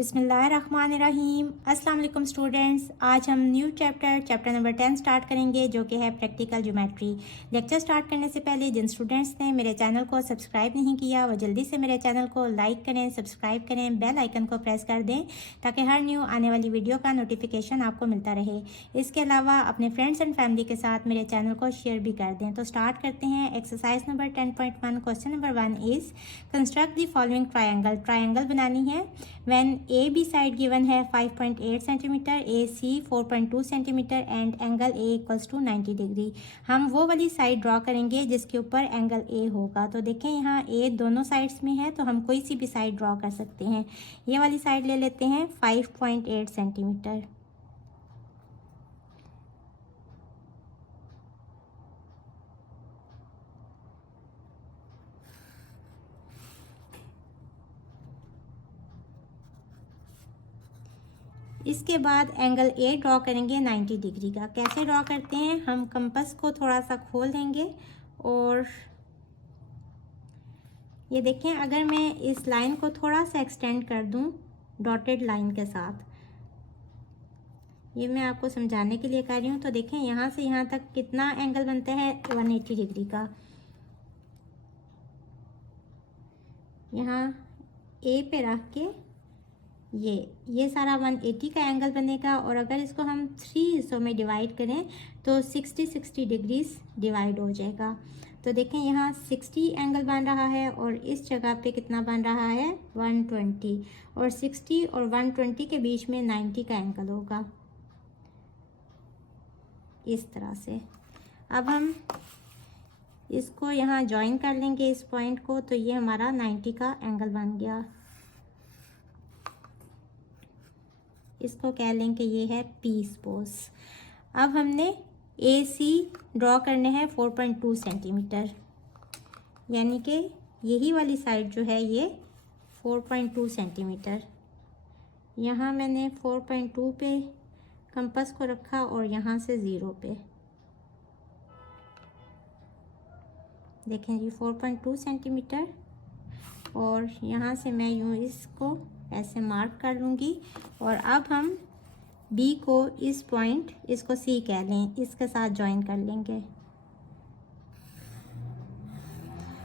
बिस्मिल्लाहिर्रहमानिर्रहीम। अस्सलाम वालेकुम स्टूडेंट्स, आज हम न्यू चैप्टर नंबर 10 स्टार्ट करेंगे जो कि है प्रैक्टिकल ज्योमेट्री। लेक्चर स्टार्ट करने से पहले जिन स्टूडेंट्स ने मेरे चैनल को सब्सक्राइब नहीं किया वो जल्दी से मेरे चैनल को लाइक करें, सब्सक्राइब करें, बेल आइकन को प्रेस कर दें ताकि हर न्यू आने वाली वीडियो का नोटिफिकेशन आपको मिलता रहे। इसके अलावा अपने फ्रेंड्स एंड फैमिली के साथ मेरे चैनल को शेयर भी कर दें। तो स्टार्ट करते हैं। Exercise number 10.1 question number 1 is construct the following triangle. Triangle बनानी है। When A B side given है 5.8 centimetre, A C 4.2 centimetre and angle A equals to 90 degree. हम वो वाली साइड ड्रॉ करेंगे जिसके ऊपर एंगल ए होगा। तो देखें यहाँ ए दोनों साइड्स में है तो हम कोई सी भी साइड ड्रॉ कर सकते हैं। ये वाली साइड ले लेते हैं 5.8 सेंटीमीटर। इसके बाद एंगल ए ड्रॉ करेंगे 90 डिग्री का। कैसे ड्रॉ करते हैं, हम कंपास को थोड़ा सा खोल देंगे और ये देखें अगर मैं इस लाइन को थोड़ा सा एक्सटेंड कर दूं डॉटेड लाइन के साथ, ये मैं आपको समझाने के लिए कर रही हूँ। तो देखें यहाँ से यहाँ तक कितना एंगल बनता है 180 डिग्री का। यहाँ ए पे रख के ये सारा 180 का एंगल बनेगा और अगर इसको हम 3 हिस्सों में डिवाइड करें तो 60 डिग्रीज डिवाइड हो जाएगा। तो देखें यहाँ 60 एंगल बन रहा है और इस जगह पे कितना बन रहा है 120, और 60 और 120 के बीच में 90 का एंगल होगा इस तरह से। अब हम इसको यहाँ ज्वाइन कर लेंगे इस पॉइंट को, तो ये हमारा 90 का एंगल बन गया। इसको कह लें कि ये है पी स्पोज। अब हमने ए सी ड्रॉ करने हैं 4.2 सेंटीमीटर, यानी कि यही वाली साइड जो है ये 4.2 सेंटीमीटर। यहाँ मैंने 4.2 पे कंपास को रखा और यहाँ से 0 पे देखें जी 4.2 सेंटीमीटर, और यहाँ से मैं यूँ इसको ऐसे मार्क कर लूँगी। और अब हम बी को इस पॉइंट, इसको सी कह लें, इसके साथ ज्वाइन कर लेंगे।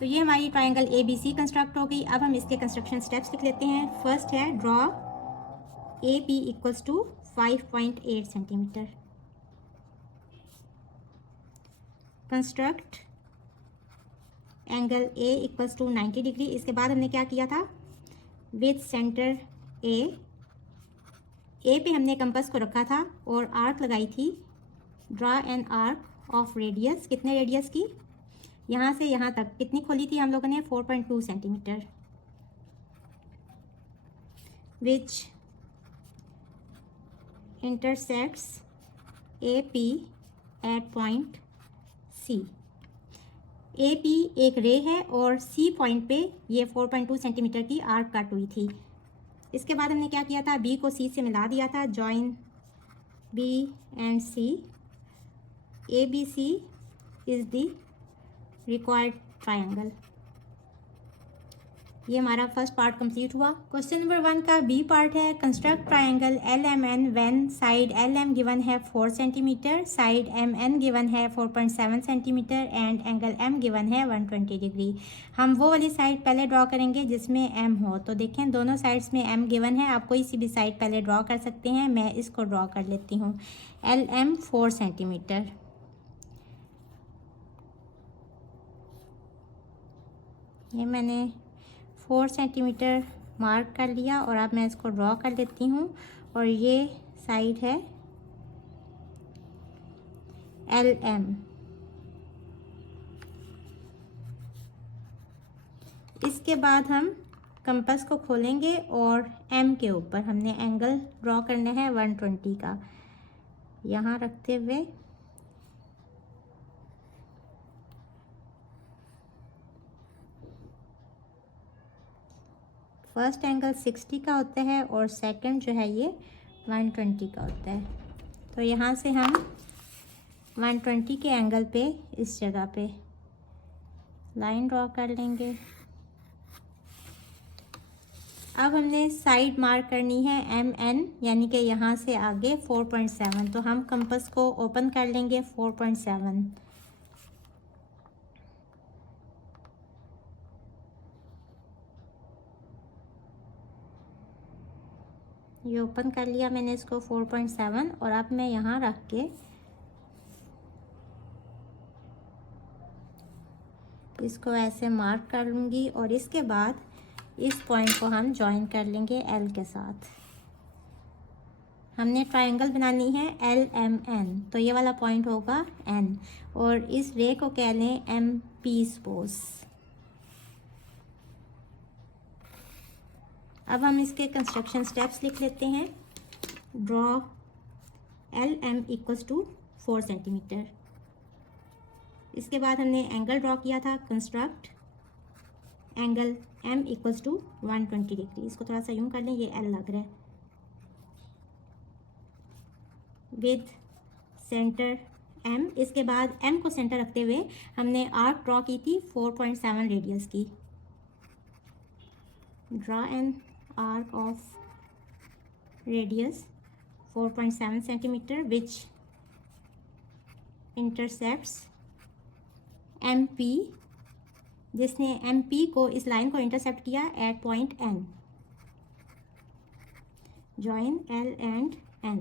तो ये हमारी triangle A B C construct हो गई। अब हम इसके कंस्ट्रक्शन स्टेप्स लिख लेते हैं। फर्स्ट है draw A B equals to 5.8 centimetre. Construct angle A equals to 90 degree. इसके बाद हमने क्या किया था, विथ सेंटर ए पे हमने कंपास को रखा था और आर्क लगाई थी। Draw N arc of radius, कितने रेडियस की, यहाँ से यहाँ तक कितनी खोली थी हम लोगों ने 4.2 centimetre, which intersects A P at point C. A P एक रे है और सी पॉइंट पे ये 4.2 सेंटीमीटर की आर्क कट हुई थी। इसके बाद हमने क्या किया था, बी को सी से मिला दिया था। Join B and C, A B C is the required triangle. ये हमारा फर्स्ट पार्ट कंप्लीट हुआ। क्वेश्चन नंबर 1 का बी पार्ट है construct triangle L M N when side L M given है 4 centimetre, side M N given है 4.7 centimetre and angle M given है 120 degree. हम वो वाली साइड पहले ड्रॉ करेंगे जिसमें एम हो। तो देखें दोनों साइड्स में एम गिवन है, आप कोई सी भी साइड पहले ड्रॉ कर सकते हैं। मैं इसको ड्रॉ कर लेती हूँ। एल एम 4 सेंटीमीटर, ये मैंने 4 सेंटीमीटर मार्क कर लिया और अब मैं इसको ड्रॉ कर लेती हूँ। और ये साइड है एल एम। इसके बाद हम कंपास को खोलेंगे और एम के ऊपर हमने एंगल ड्रॉ करना है 120 का, यहाँ रखते हुए फर्स्ट एंगल 60 का होता है और सेकंड जो है ये 120 का होता है। तो यहाँ से हम 120 के एंगल पे इस जगह पे लाइन ड्रॉ कर लेंगे। अब हमने साइड मार्क करनी है MN, यानी कि यहाँ से आगे 4.7। तो हम कंपास को ओपन कर लेंगे 4.7। ये ओपन कर लिया मैंने इसको 4.7, और अब मैं यहाँ रख के इसको ऐसे मार्क कर लूँगी, और इसके बाद इस पॉइंट को हम जॉइन कर लेंगे L के साथ। हमने ट्रायंगल बनानी है LMN, तो ये वाला पॉइंट होगा N, और इस रे को कह लें MP सपोज। अब हम इसके कंस्ट्रक्शन स्टेप्स लिख लेते हैं। Draw LM equals to 4 centimetre. इसके बाद हमने एंगल ड्रॉ किया था, construct angle M equals to 120 degree. इसको थोड़ा सा यूं कर लें, ये L लग रहा है। विद सेंटर M, इसके बाद M को सेंटर रखते हुए हमने आर्क ड्रॉ की थी 4.7 रेडियस की। Draw an arc of radius 4.7 centimetre which intercepts MP, जिसने MP को, इस लाइन को इंटरसेप्ट किया at point N। Join L and N।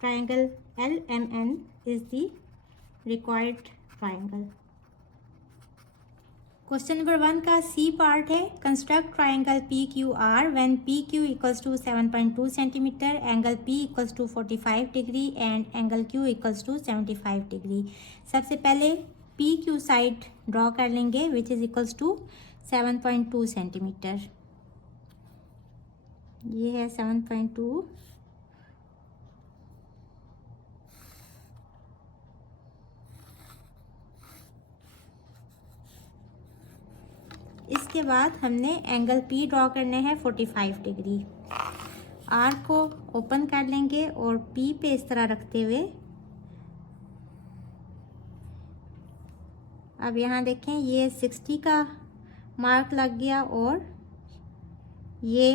Triangle LMN is the required triangle। Question number 1 का C पार्ट है। Construct triangle PQR when PQ equals to 7.2 centimetre, angle P equals to 45 degree and angle Q equals to 75 degree. सबसे पहले PQ side draw कर लेंगे which is equals to 7.2 centimetre. ये है 7.2। इसके बाद हमने एंगल P ड्रॉ करने हैं 45 डिग्री। आर्क को ओपन कर लेंगे और P पे इस तरह रखते हुए, अब यहाँ देखें ये 60 का मार्क लग गया और ये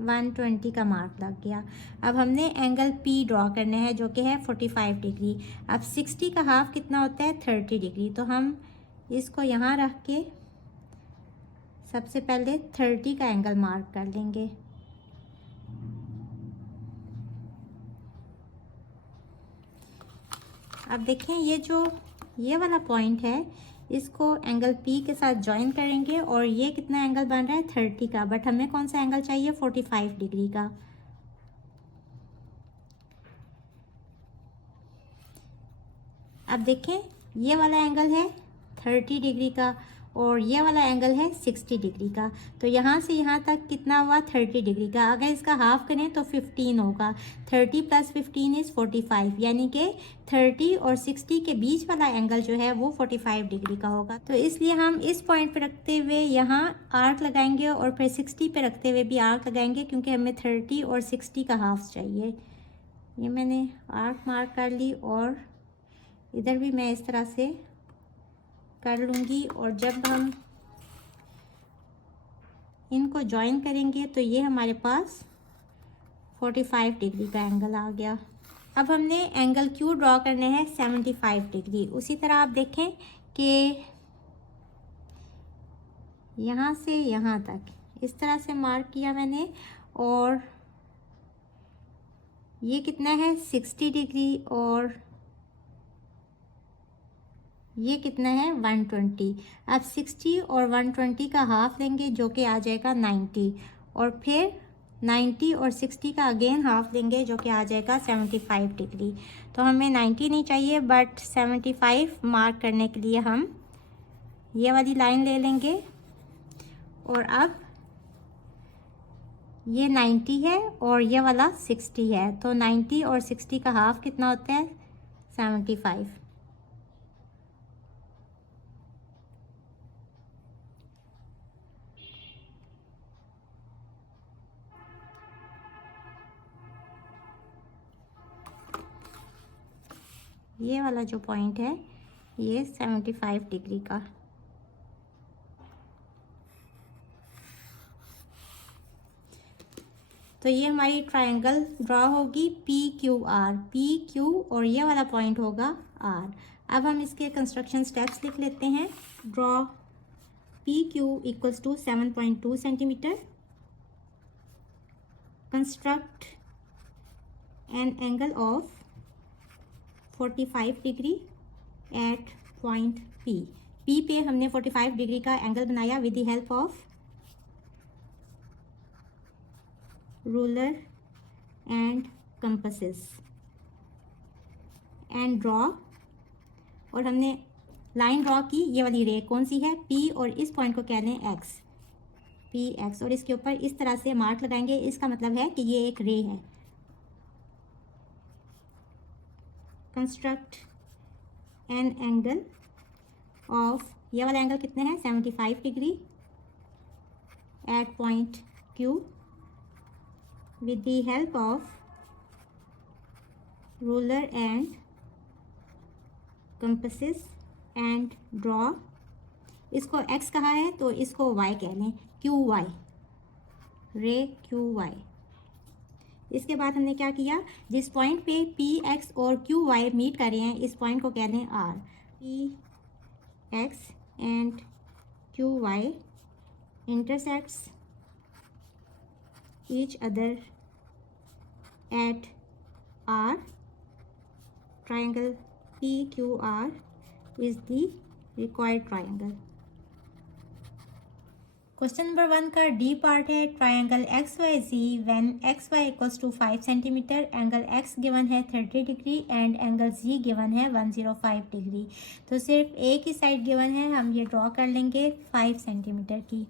120 का मार्क लग गया। अब हमने एंगल P ड्रॉ करना है जो कि है 45 डिग्री। अब 60 का हाफ कितना होता है 30 डिग्री। तो हम इसको यहाँ रख के सबसे पहले 30 का एंगल मार्क कर लेंगे। अब देखें ये वाला पॉइंट है, इसको एंगल P के साथ ज्वाइन करेंगे और ये कितना एंगल बन रहा है 30 का, बट हमें कौन सा एंगल चाहिए 45 डिग्री का। अब देखें ये वाला एंगल है 30 डिग्री का और ये वाला एंगल है 60 डिग्री का। तो यहाँ से यहाँ तक कितना हुआ 30 डिग्री का। अगर इसका हाफ करें तो 15 होगा। 30 + 15 इज़ 45, यानी कि 30 और 60 के बीच वाला एंगल जो है वो 45 डिग्री का होगा। तो इसलिए हम इस पॉइंट पे रखते हुए यहाँ आर्क लगाएंगे और फिर 60 पे रखते हुए भी आर्क लगाएंगे, क्योंकि हमें 30 और 60 का हाफ चाहिए। ये मैंने आर्क मार्क कर ली और इधर भी मैं इस तरह से कर लूँगी, और जब हम इनको जॉइन करेंगे तो ये हमारे पास 45 डिग्री का एंगल आ गया। अब हमने एंगल Q ड्रॉ करने हैं 75 डिग्री। उसी तरह आप देखें कि यहाँ से यहाँ तक इस तरह से मार्क किया मैंने, और ये कितना है 60 डिग्री और ये कितना है 120। अब 60 और 120 का हाफ लेंगे जो कि आ जाएगा 90, और फिर 90 और 60 का अगेन हाफ लेंगे जो कि आ जाएगा 75 डिग्री। तो हमें 90 नहीं चाहिए, बट 75 मार्क करने के लिए हम ये वाली लाइन ले लेंगे। और अब ये 90 है और ये वाला 60 है, तो 90 और 60 का हाफ कितना होता है 75। ये वाला जो पॉइंट है ये 75 डिग्री का। तो ये हमारी ट्रायंगल ड्रॉ होगी PQR, PQ और ये वाला पॉइंट होगा R। अब हम इसके कंस्ट्रक्शन स्टेप्स लिख लेते हैं। Draw PQ equals to 7.2 centimetre. Construct an angle of 45 degree at point P। P पे हमने 45 डिग्री का एंगल बनाया with the help of ruler and compasses and draw. और हमने लाइन ड्रॉ की, ये वाली रे कौन सी है? P और इस पॉइंट को कह लें X, PX, और इसके ऊपर इस तरह से मार्क लगाएंगे। इसका मतलब है कि ये एक रे है। कंस्ट्रक्ट एन एंगल ऑफ, ये वाला एंगल कितने हैं? 75 degree at point Q with the help of ruler and compasses and draw। इसको x कहा है तो इसको y कह लें, QY, रे QY। इसके बाद हमने क्या किया, जिस पॉइंट पे PX और QY मीट कर रहे हैं इस पॉइंट को कह लें R। PX and QY intersects each other at R। Triangle PQR is the required triangle। Question number 1 का डी पार्ट है। Triangle XYZ when XY equals to 5 centimetre, angle X given है 30 degree and angle Z given है 105 degree. तो सिर्फ एक ही side given है, हम ये ड्रॉ कर लेंगे 5 सेंटीमीटर की।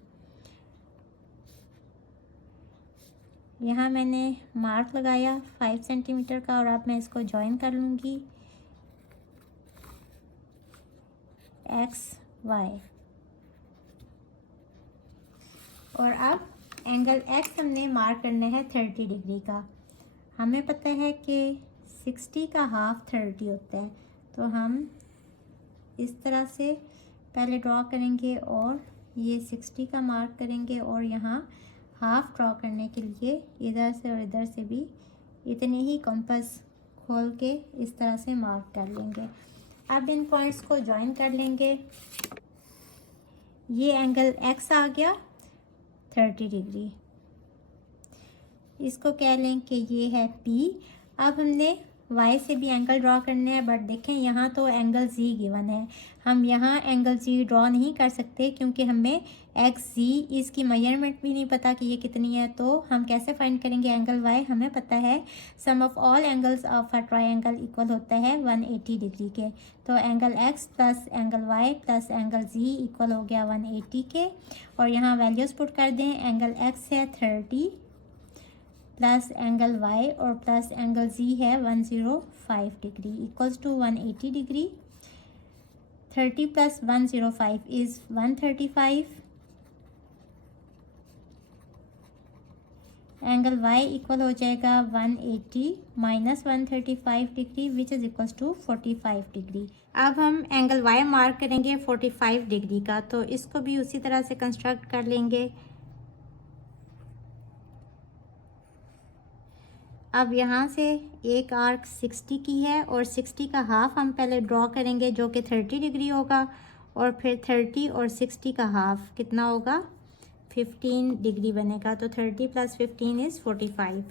यहाँ मैंने मार्क लगाया 5 सेंटीमीटर का और अब मैं इसको ज्वाइन कर लूँगी XY। और अब एंगल X हमने मार्क करना है 30 डिग्री का। हमें पता है कि 60 का हाफ 30 होता है, तो हम इस तरह से पहले ड्रॉ करेंगे और ये 60 का मार्क करेंगे और यहाँ हाफ ड्रॉ करने के लिए इधर से और इधर से भी इतने ही कंपास खोल के इस तरह से मार्क कर लेंगे। अब इन पॉइंट्स को ज्वाइन कर लेंगे। ये एंगल X आ गया 30 डिग्री, इसको कह लें कि ये है P। अब हमने Y से भी एंगल ड्रॉ करने हैं, बट देखें यहाँ तो एंगल Z गिवन है, हम यहाँ एंगल Z ड्रॉ नहीं कर सकते क्योंकि हमें XZ इसकी मेजरमेंट भी नहीं पता कि ये कितनी है। तो हम कैसे फाइंड करेंगे एंगल Y? हमें पता है sum of all angles of a triangle equal होता है 180 डिग्री के। तो angle X plus angle Y plus angle Z equal हो गया 180 के। और यहाँ वैल्यूज़ पुट कर दें, एंगल X है 30 प्लस एंगल Y और प्लस एंगल Z है 105 degree equals to 180 degree. 30 plus 105 is 135। Angle Y equal हो जाएगा 180 minus 135 degree which is equals to 45 degree. अब हम एंगल Y मार्क करेंगे 45 डिग्री का, तो इसको भी उसी तरह से कंस्ट्रक्ट कर लेंगे। अब यहाँ से एक आर्क 60 की है और 60 का हाफ हम पहले ड्रॉ करेंगे जो कि 30 डिग्री होगा, और फिर 30 और 60 का हाफ कितना होगा? 15 डिग्री बनेगा। तो 30 प्लस 15 इज़ 45।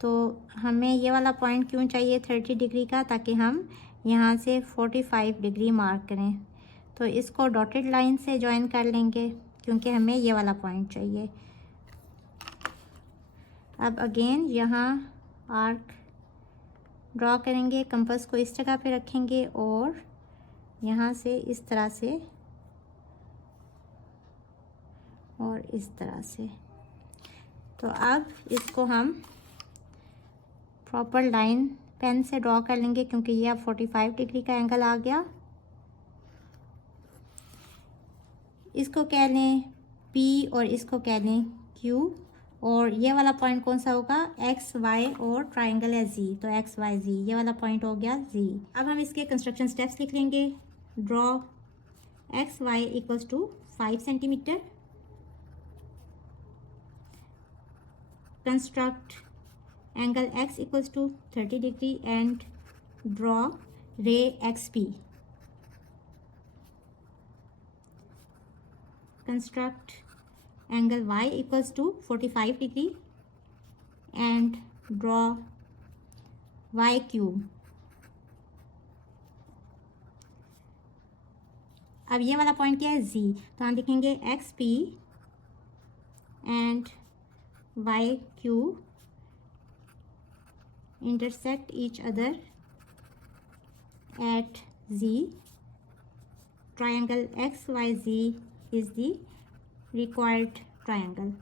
तो हमें ये वाला पॉइंट क्यों चाहिए 30 डिग्री का? ताकि हम यहाँ से 45 डिग्री मार्क करें। तो इसको डॉटेड लाइन से ज्वाइन कर लेंगे क्योंकि हमें ये वाला पॉइंट चाहिए। अब अगेन यहाँ आर्क ड्रॉ करेंगे, कंपास को इस जगह पे रखेंगे और यहाँ से इस तरह से और इस तरह से। तो अब इसको हम प्रॉपर लाइन पेन से ड्रॉ कर लेंगे क्योंकि ये अब 45 डिग्री का एंगल आ गया। इसको कह लें P और इसको कह लें Q, और ये वाला पॉइंट कौन सा होगा? एक्स वाई और ट्राइंगल है Z, तो एक्स वाई Z, ये वाला पॉइंट हो गया Z। अब हम इसके कंस्ट्रक्शन स्टेप्स लिख लेंगे। Draw X Y equals to 5 centimetre. construct angle x equals to 30 degree and draw ray xp. Construct angle y equals to 45 degree and draw y cube. अब ये वाला पॉइंट क्या है z, तो हम लिखेंगे X P and Y Q intersect each other at z. Triangle X Y z is the required triangle.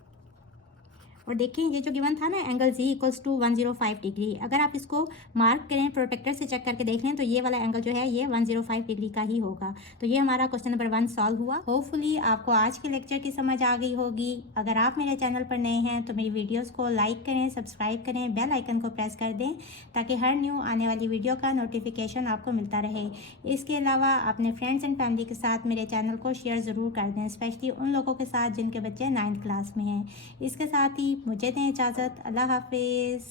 और देखिए ये जो गिवन था ना angle z equals to 105 degree, अगर आप इसको मार्क करें प्रोटेक्टर से चेक करके देख लें तो ये वाला एंगल जो है ये 105 डिग्री का ही होगा. तो ये हमारा क्वेश्चन नंबर 1 सॉल्व हुआ. होपफुली आपको आज के लेक्चर की समझ आ गई होगी. अगर आप मेरे चैनल पर नए हैं तो मेरी वीडियोस को लाइक करें, सब्सक्राइब करें, बेल आइकन को प्रेस कर दें ताकि हर न्यू आने वाली वीडियो का नोटिफिकेशन आपको मिलता रहे. इसके अलावा अपने फ्रेंड्स एंड फैमिली के साथ मेरे चैनल को शेयर ज़रूर कर दें, स्पेशली उन लोगों के साथ जिनके बच्चे 9th क्लास में हैं. इसके साथ ही मुझे दें इजाज़त. अल्लाह हाफिज़.